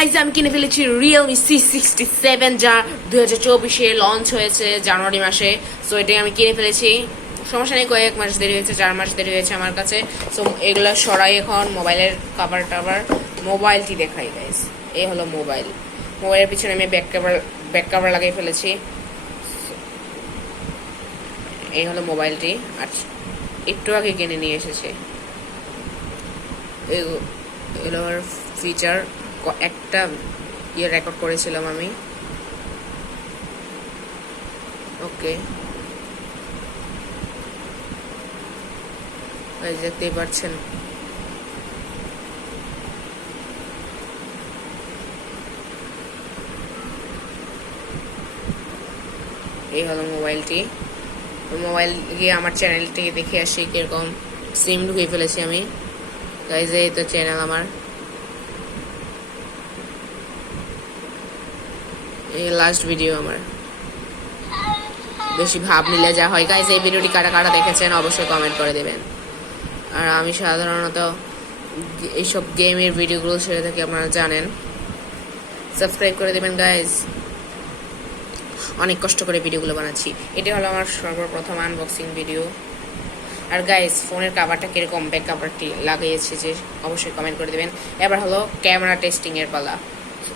Guys আমি কিনে ফেলেছি রিয়েলমি সি সিক্সটি সেভেন যা দু হাজার চব্বিশে লঞ্চ হয়েছে জানুয়ারি মাসে। সো এটাই আমি কিনে ফেলেছি। সমস্যা নেই, কয়েক মাস দেরি হয়েছে, চার মাস দেরি হয়েছে আমার কাছে। সো এগুলো সরাই এখন মোবাইলের কাভার টাভার মোবাইলটি দেখাই গাইজ এই হলো মোবাইল। মোবাইলের পিছনে আমি ব্যাক কাভার ব্যাক কাভার লাগিয়ে ফেলেছি। এই হলো মোবাইলটি। আর একটু আগে কিনে নিয়ে এসেছে। এগু- এগুলো আমার ফিচার একটা ইয়ে রেকর্ড করেছিলাম আমি। ওকে দেখতেই পাচ্ছেন। এই হলো মোবাইলটি। মোবাইল গিয়ে আমার চ্যানেলটি দেখে আসি কীরকম। সিম ঢুকিয়ে ফেলেছি আমি। এই তো চ্যানেল আমার। এই লাস্ট ভিডিও আমার। বেশি ভাব নিলে যা হয়। গাইজ এই ভিডিওটি কাটা কাটা দেখেছেন অবশ্যই কমেন্ট করে দেবেন। আর আমি সাধারণত এইসব গেমের ভিডিওগুলো ছেড়ে থাকি, আপনারা জানেন। সাবস্ক্রাইব করে দেবেন গাইজ অনেক কষ্ট করে ভিডিওগুলো বানাচ্ছি। এটা হলো আমার সর্বপ্রথম আনবক্সিং ভিডিও আর গাইস ফোনের কাভারটা কীরকম? ব্যাক কাভারটি লাগিয়েছে যে অবশ্যই কমেন্ট করে দেবেন। এবার হলো ক্যামেরা টেস্টিং এর পালা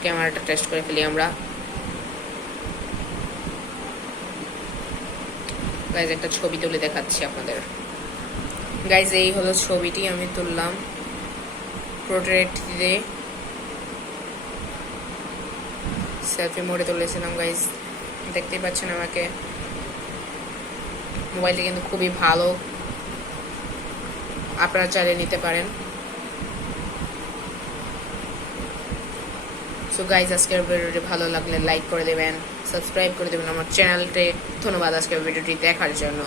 ক্যামেরাটা টেস্ট করে ফেলি আমরা। গাইজ একটা ছবি তুলে দেখাচ্ছি আপনাদের। গাইজ এই হলো ছবিটি, আমি তুললাম প্রোট্রেট দিয়ে সেলফি মোডে তুলেছিলাম গাইজ দেখতেই পাচ্ছেন আমাকে। মোবাইলটি কিন্তু খুবই ভালো। আপনারা চাইলে নিতে পারেন। সো গাইজ আজকের ভিডিওটি ভালো লাগলে লাইক করে দেবেন সাবস্ক্রাইব করে দেবেন আমার চ্যানেলটি ধন্যবাদ আজকের ভিডিওটি দেখার জন্য।